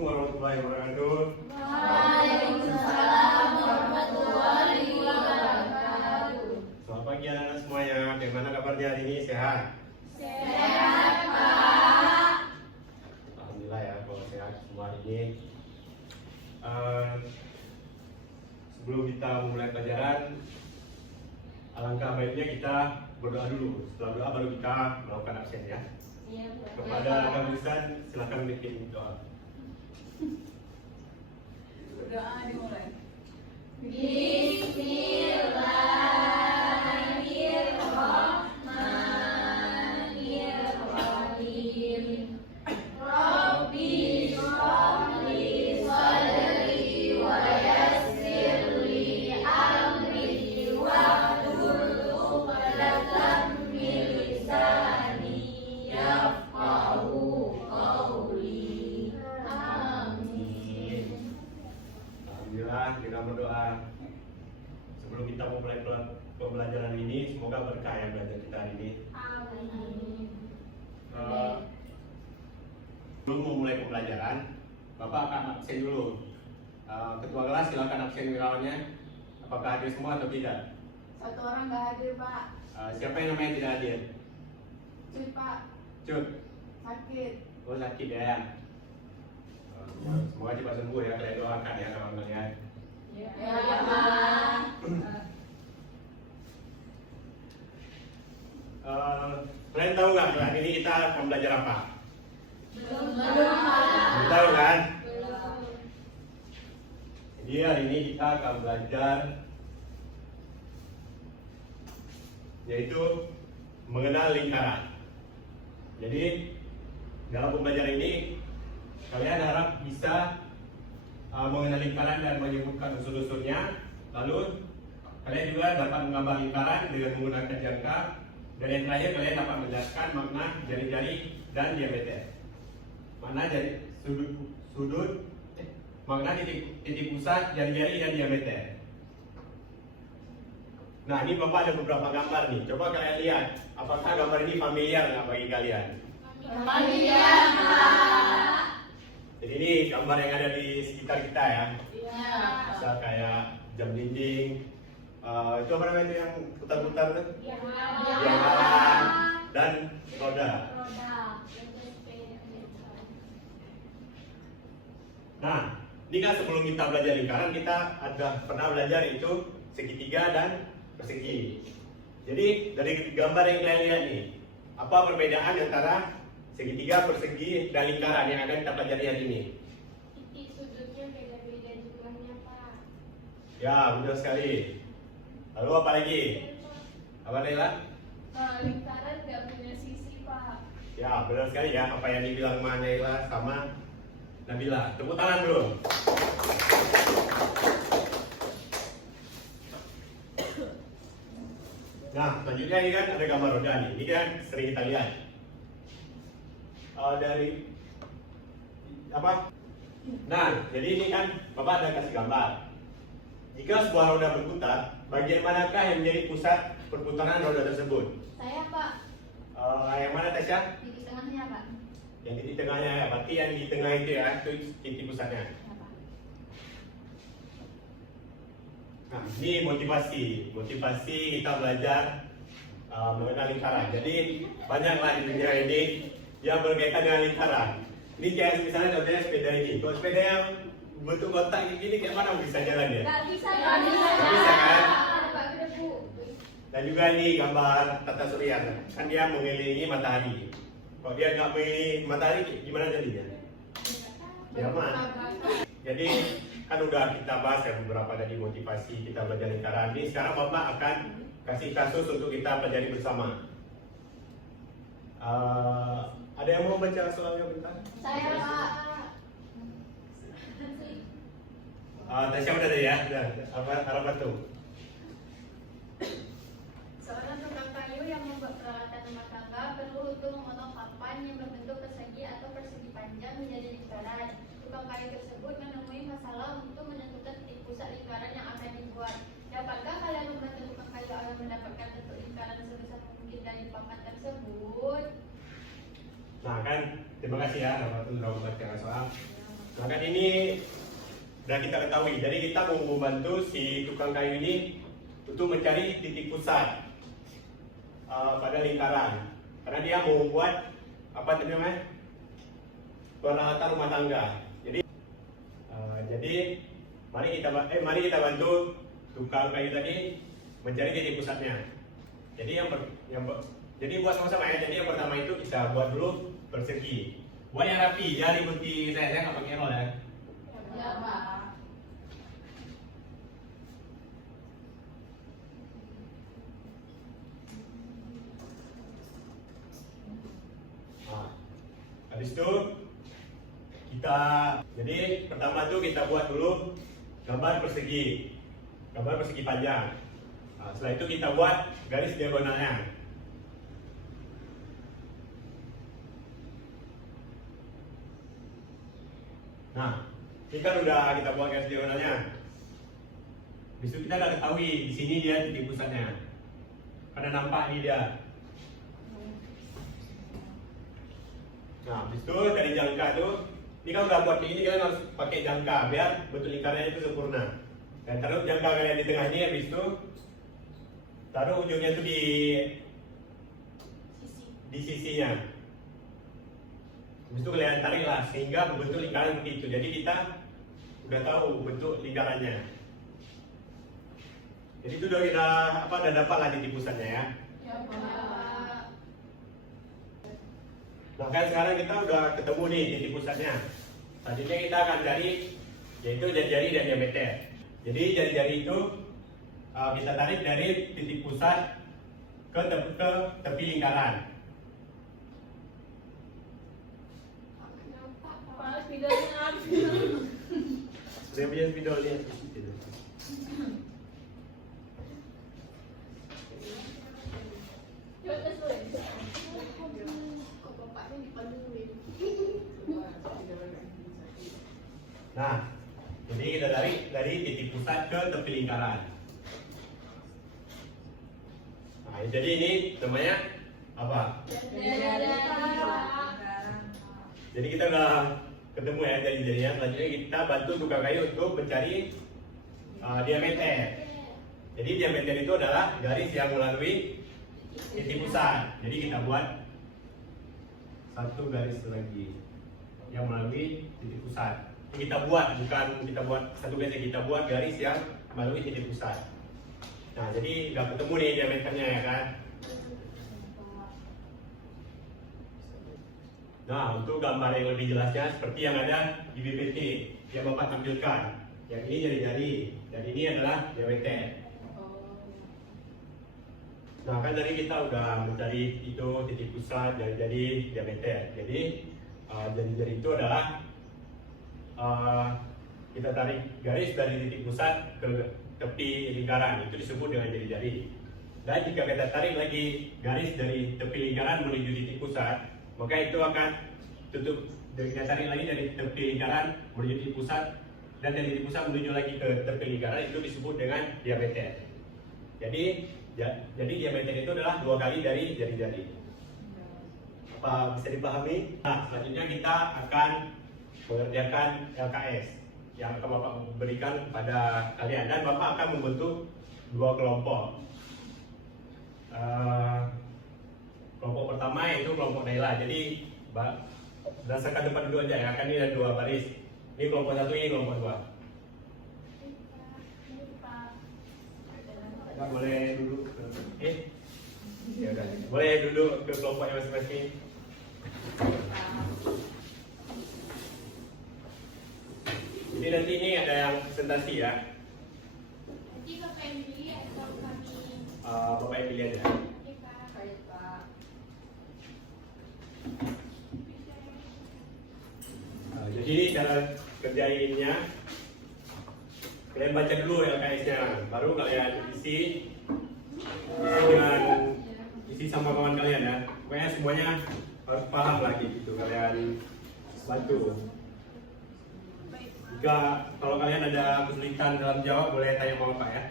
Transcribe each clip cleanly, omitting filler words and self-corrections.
Assalamualaikum warahmatullahi wabarakatuh. Waalaikumsalam warahmatullahi wabarakatuh. Selamat pagi anak-anak semuanya. Bagaimana kabarnya hari ini? Sehat? Sehat, Pak. Alhamdulillah ya kalau sehat semua hari ini. Sebelum kita memulai pelajaran, alangkah baiknya kita berdoa dulu. Setelah doa baru kita melakukan absen ya. Kepada Kang Ustaz, silakan bikin doa. Doa dimulai. Bismillahirrahmanirrahim. Rabbi sholli sadri wa yassirli amri wahlul 'uqdatam min lisani yafqahu qawli. Amin. Alhamdulillah kita berdoa. Sebelum kita memulai pembelajaran ini, semoga berkah ya belajar kita hari ini. Amin. Sebelum memulai pembelajaran, Bapak akan absen dulu. Ketua kelas silakan absen wirawannya. Apakah hadir semua atau tidak? Satu orang nggak hadir, Pak. Siapa yang namanya tidak hadir? Cut, Pak. Cut. Sakit. Oh sakit ya. Semoga cepat sembuh ya. Kalian doakan ya kawan-kawan ya. Ya, Pak. Kalian tahu nggak hari ini kita akan belajar apa? Belum, Pak. Belum tahu kan? Belum. Jadi hari ini kita akan belajar yaitu mengenal lingkaran. Jadi dalam pembelajaran ini kalian harap bisa mengenal lingkaran dan menyebutkan unsur-unsurnya. Lalu kalian juga dapat menggambar lingkaran dengan menggunakan jangka. Dan yang terakhir kalian dapat menjelaskan makna jari-jari dan diameter. Makna jari sudut, makna titik pusat jari-jari dan diameter. Nah ini Bapak ada beberapa gambar nih. Coba kalian lihat, apakah gambar ini familiar nggak bagi kalian? Familiar, Pak. Jadi ini gambar yang ada di sekitar kita ya. Iya. Misal kayak jam dinding, itu apa namanya itu yang putar-putar tuh? Biangan dan roda. Nah, ini kan sebelum kita belajar lingkaran kita ada pernah belajar itu segitiga dan persegi. Jadi dari gambar yang kalian lihat nih, apa perbedaan antara segitiga, persegi, dan lingkaran yang akan kita pelajari hari ini? Titik sudutnya beda-beda jumlahnya, Pak. Ya, benar sekali. Lalu apa lagi? Apa Nela? Lingkaran nggak punya sisi, Pak. Ya, benar sekali ya apa yang dibilang Nela sama Nabila. Tepuk tangan dulu. Nah, selanjutnya ini kan ada gambar roda nih. Ini kan sering kita lihat. Dari apa? Nah, jadi ini kan Bapak ada kasih gambar. Jika sebuah roda berputar, bagian manakah yang menjadi pusat perputaran roda tersebut? Saya, Pak. Yang mana Tasya? Di tengahnya, Pak. Yang di tengahnya ya, berarti yang di tengah itu ya, itu titik pusatnya. Ya, Pak. Nah, ini motivasi kita belajar mengenal lingkaran. Jadi banyaklah di dunia ini yang berkaitan dengan lingkaran. Ini kayak misalnya contohnya sepeda ini. Kalau sepeda yang bentuk kotak ini kayak mana bisa jalan ya? Nggak bisa, Nggak bisa. Nggak bisa kan? Pak, debu. Dan juga ini gambar tata surya, kan dia mengelilingi matahari. Kalau dia nggak mengelilingi matahari, gimana jadinya? Kiamat. Jadi kan udah kita bahas ya beberapa dari motivasi kita belajar lingkaran. Ini sekarang Bapak akan kasih kasus untuk kita pelajari bersama. Ada yang mau baca soalnya bentar? Saya, Pak. Tasya udah ada ya? Udah. Apa tuh? Seorang tukang kayu yang membuat peralatan rumah tangga perlu untuk memotong papan yang berbentuk persegi atau persegi panjang menjadi lingkaran. Tukang kayu tersebut menemui masalah untuk menentukan titik pusat lingkaran yang akan dibuat. Dapatkah kalian membantu tukang kayu agar mendapatkan bentuk lingkaran sebesar mungkin dari papan tersebut? Nah kan, terima kasih ya Bapak sudah membacakan soal. Nah kan ini sudah kita ketahui. Jadi kita mau membantu si tukang kayu ini untuk mencari titik pusat pada lingkaran. Karena dia mau membuat apa namanya peralatan rumah tangga. Jadi mari kita bantu tukang kayu tadi mencari titik pusatnya. Jadi buat sama-sama ya. Jadi yang pertama itu kita buat dulu persegi. Buat yang rapi, jangan ikuti saya nggak pakai roll ya. Ya, Pak. Nah, habis itu jadi pertama tuh kita buat dulu gambar persegi panjang. Nah, setelah itu kita buat garis diagonalnya. Nah, ini kan udah kita buat garis diagonalnya. Habis itu kita udah ketahui di sini dia titik pusatnya. Karena nampak ini dia. Nah, habis itu dari jangka tuh, ini kan udah buat ini, kalian harus pakai jangka biar bentuk lingkarannya itu sempurna. Dan taruh jangka kalian di tengah ini, habis itu taruh ujungnya tuh di sisinya. Habis itu kalian tariklah sehingga membentuk lingkaran seperti itu. Jadi kita udah tahu bentuk lingkarannya. Jadi itu udah kita udah dapat lah titik pusatnya ya. Ya, Pak. Nah kan sekarang kita udah ketemu nih titik pusatnya. Selanjutnya kita akan cari yaitu jari-jari dan diameter. Jadi jari-jari itu kita tarik dari titik pusat ke tepi lingkaran. Pak, spidolnya habis. Saya punya spidolnya. Coba tes dulu. Kok bapaknya dipanduin? Nah, jadi kita tarik dari titik pusat ke tepi lingkaran. Nah, jadi ini namanya apa? Jadi kita udah ketemu ya jari-jarinya. Selanjutnya kita bantu tukang kayu untuk mencari diameter. Jadi diameter itu adalah garis yang melalui titik pusat. Jadi kita buat satu garis lagi yang melalui titik pusat. Kita buat, bukan kita buat satu garis, kita buat garis yang melalui titik pusat. Nah, jadi udah ketemu nih diameternya ya kan. Nah, untuk gambar yang lebih jelasnya seperti yang ada di PPT yang Bapak tampilkan. Yang ini jari-jari, dan ini adalah diameter. Nah, kan tadi kita udah mencari itu titik pusat, jari-jari, diameter. Jadi jari-jari itu adalah kita tarik garis dari titik pusat ke tepi lingkaran, itu disebut dengan jari-jari. Dan jika kita tarik lagi garis dari tepi lingkaran menuju titik pusat, maka itu akan tutup. Kita tarik lagi dari tepi lingkaran menuju titik pusat, dan dari titik pusat menuju lagi ke tepi lingkaran, itu disebut dengan diameter. Jadi diameter itu adalah 2 kali dari jari-jari. Apa bisa dipahami? Nah, selanjutnya kita akan mengerjakan LKS yang akan Bapak berikan kepada kalian, dan Bapak akan membentuk 2 kelompok. Kelompok pertama yaitu kelompok Naila. Jadi berdasarkan tempat dulu aja ya, kan ini ada 2 baris. Ini kelompok 1, ini kelompok 2. Bapak boleh duduk ke ya udah. Boleh duduk ke kelompoknya masing-masing. Jadi nanti ini ada yang presentasi ya. Nanti Bapak yang pilih atau kami? Bapak yang pilih aja. Oke, Pak. Baik, Pak. Jadi cara kerjainnya, kalian baca dulu LKS-nya, baru kalian isi sama kawan kalian ya. Pokoknya semuanya harus paham lagi gitu, kalian bantu. Jika kalau kalian ada kesulitan dalam jawab, boleh tanya sama Bapak ya.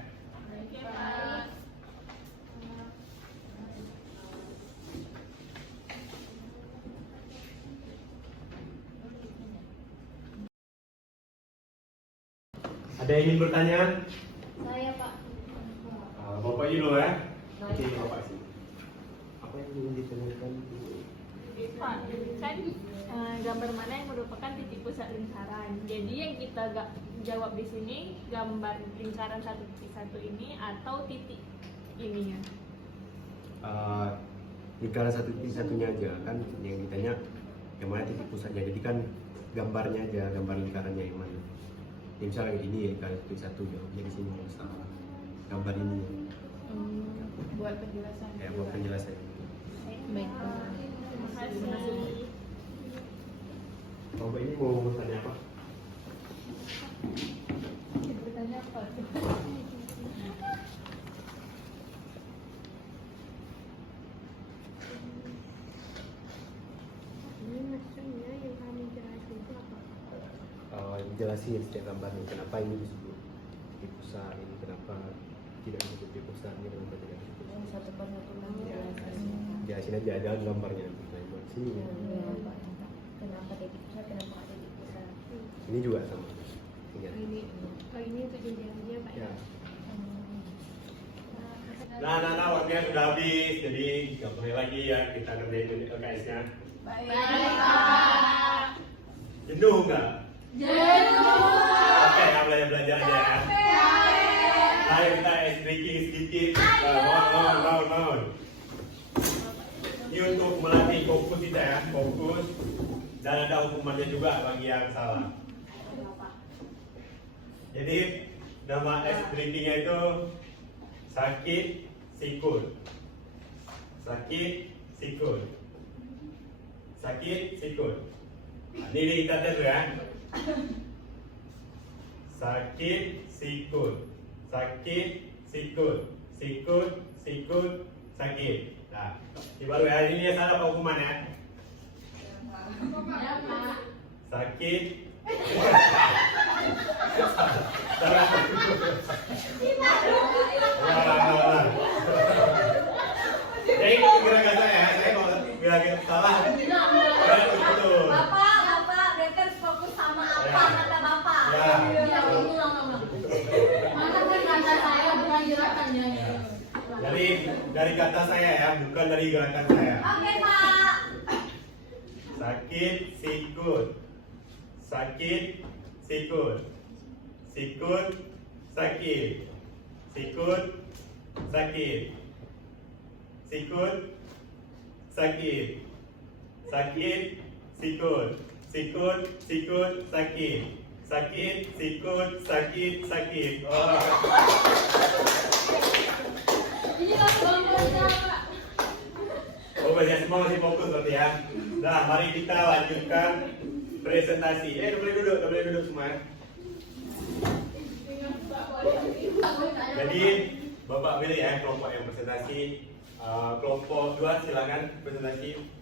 Ada yang ingin bertanya? Saya Pak. Bapak dulu ya. Oke, Bapak sih. Apa yang ingin ditanyakan? Pak, kan gambar mana yang merupakan titik pusat lingkaran. Jadi yang kita jawab di sini gambar lingkaran 1.1 ini atau titik ininya. Lingkaran satunya aja kan yang ditanya yang mana titik pusatnya. Jadi kan gambarnya aja, gambar lingkarannya yang mana. Ya, misalnya ini lingkaran titik satu ya. Jadi sini masalah gambar ini. Buat penjelasan. Ya buat penjelasan. Baik. Terima kasih. Bapak ini mau bertanya apa? Bertanya apa? Ini maksudnya yang kami jelasin itu apa? Jelasin setiap gambarnya kenapa ini disebut titik pusat, ini kenapa tidak disebut titik pusat, ini kenapa tidak disebut titik pusat. Satu persatu lagi Ya, jelasin. jelasin aja ada gambarnya. Nah, buat sini ya. Kenapa titik pusat, kenapa nggak titik pusat? Ini juga sama. Ingat. Ini untuk jadiannya Pak Ya. Nah, waktunya sudah habis, jadi nggak boleh lagi ya kita kerjain LKS-nya. Baik. Pak. Jenuh nggak? Jenuh. Oke, kita belajar aja ya. Ayo kita breaking sedikit. Mohon. Ini untuk melatih fokus kita ya, fokus. Dan ada hukumannya juga bagi yang salah. Jadi nama breakingnya itu sakit sikut. Sakit sikut. Sakit sikut. Nah, ini kita tes ya. Sakit sikut. Sakit sikut. Sikut sakit. Nah, di baru ya ini salah hukuman ya. Ya, Pak. Sakit. Salah. Jadi gerakan saya kalau gerakan salah. Betul. Bapak, Beker fokus sama apa kata Bapak? Ya. Ya, ulang. Mana kan kata saya bukan gerakannya. Dari kata saya ya, bukan dari gerakan saya. Oke Pak. Sakit sikut. Sakit sikut. Sikut sakit. Sikut sakit. Sikut sakit. Sakit sikut. Sikut sakit. Sakit sikut sakit. Oh. Ini lah gambarnya, Pak. Oh, banyak semua masih fokus berarti ya. Nah, mari kita lanjutkan presentasi. Boleh duduk semua ya. Jadi, Bapak pilih ya kelompok yang presentasi. Kelompok 2 silakan presentasi.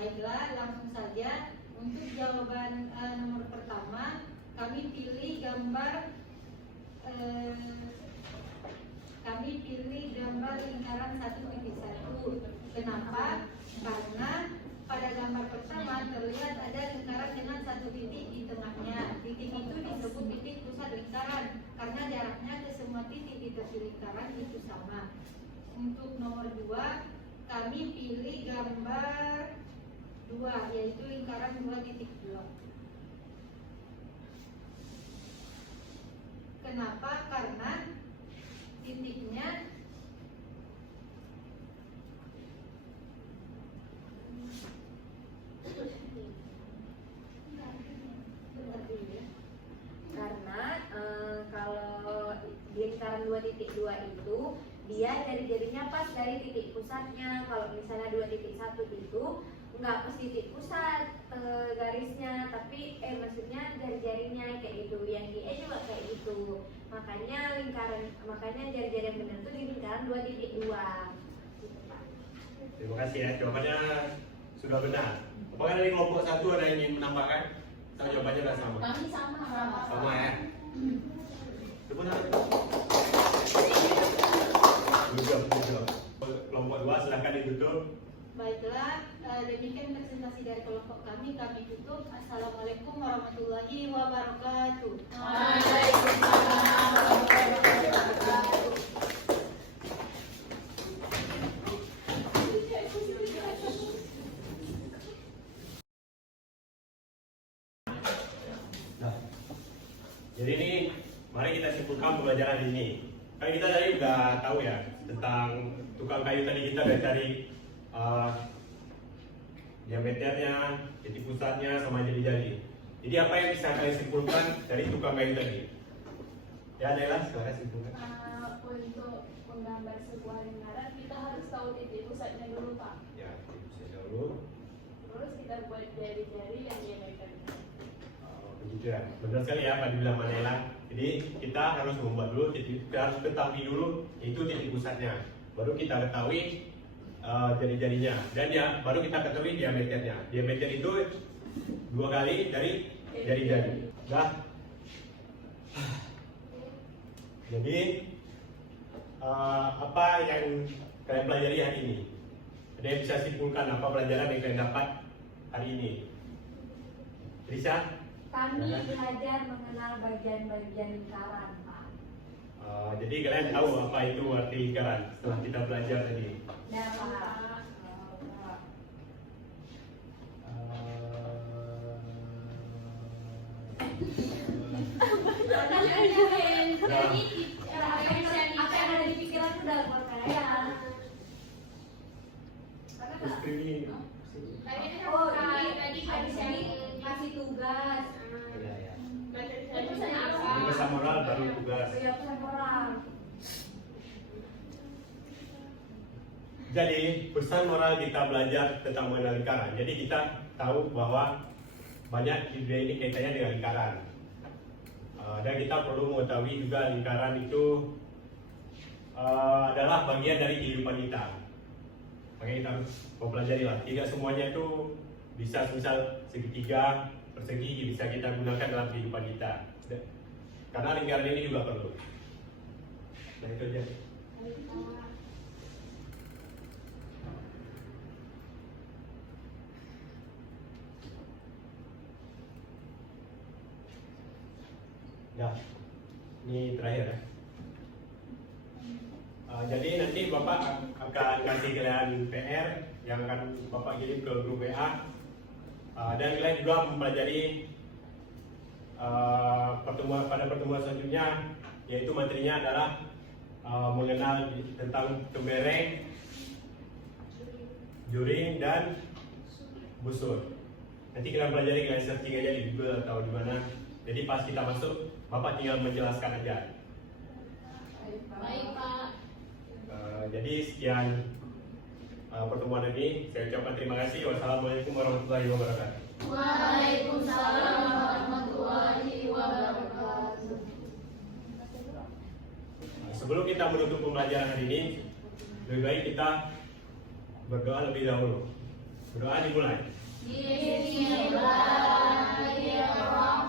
Baiklah, langsung saja. Untuk jawaban nomor pertama, kami pilih gambar lingkaran 1.1. Kenapa? Karena pada gambar pertama terlihat ada lingkaran dengan satu titik di tengahnya. Titik itu disebut titik pusat lingkaran karena jaraknya ke semua titik di tepi lingkaran itu sama. Untuk nomor 2, kami pilih gambar 2, yaitu lingkaran 2.2. Kenapa? Karena titiknya Karena kalau di lingkaran 2.2 itu dia jari-jarinya pas dari titik pusatnya. Kalau misalnya 2.1 itu nggak pas titik pusat garisnya, tapi maksudnya jari-jarinya kayak gitu. Yang di E juga kayak gitu. Makanya jari-jari yang benar itu di lingkaran 2.2. Gitu, Pak. Terima kasih ya. Jawabannya Sudah benar. Apakah dari kelompok 1 ada yang ingin menambahkan? Atau jawabannya sudah sama? Kami sama. Sama ya? Itu benar. Betul. Kelompok 2 silahkan ditutup. Baiklah, demikian presentasi dari kelompok kami tutup. Assalamualaikum warahmatullahi wabarakatuh. Waalaikumsalam warahmatullahi wabarakatuh. Nah, jadi ini mari kita simpulkan pembelajaran ini. Kan kita tadi udah tahu ya tentang tukang kayu tadi, kita udah cari diameternya, titik pusatnya, sama jari-jari. Jadi apa yang bisa kalian simpulkan dari tukang kayu tadi? Ya, Nela, silakan simpulkan. Untuk menggambar sebuah lingkaran kita harus tahu titik pusatnya dulu Pak. Ya, titik pusatnya dulu. Terus kita buat jari-jari yang diameternya. Begitu ya, benar sekali ya Pak dibilang Manela. Jadi kita harus membuat dulu kita harus ketahui dulu itu titik pusatnya, baru kita ketahui jari-jarinya, dan ya baru kita ketahui diameternya. Diameter itu 2 kali dari jari-jari. Dah. Jadi apa yang kalian pelajari hari ini? Ada yang bisa simpulkan apa pelajaran yang kalian dapat hari ini? Risa? Kami belajar mengenal bagian-bagian lingkaran, Pak. Jadi kalian tahu apa itu arti lingkaran setelah kita belajar tadi? Ya, Pak. Apa yang ada di pikiran sudah keluar saya. Terus ini. Oh, ini kasih tugas. Ya, ya. Pesan apa? Ini pesan moral baru tugas. Ya, pesan moral. Jadi pesan moral kita belajar tentang mengenal lingkaran. Jadi kita tahu bahwa banyak ide ini kaitannya dengan lingkaran. Dan kita perlu mengetahui juga lingkaran itu adalah bagian dari kehidupan kita. Makanya kita harus mempelajari lah. Tidak semuanya itu bisa misal segitiga, persegi bisa kita gunakan dalam kehidupan kita. Karena lingkaran ini juga perlu. Nah itu aja. Nah, ini terakhir ya. Jadi nanti Bapak akan kasih kalian PR yang akan Bapak kirim ke grup WA. Dan kalian juga mempelajari pada pertemuan selanjutnya, yaitu materinya adalah mengenal tentang cembereng, juring, dan busur. Nanti kalian pelajari, kalian searching aja di Google atau di mana. Jadi pas kita masuk, Bapak tinggal menjelaskan aja. Baik Pak. Jadi sekian pertemuan ini. Saya ucapkan terima kasih. Wassalamualaikum warahmatullahi wabarakatuh. Waalaikumsalam warahmatullahi wabarakatuh. Sebelum kita menutup pembelajaran hari ini, lebih baik kita berdoa lebih dahulu. Berdoa dimulai. Bismillahirrahmanirrahim.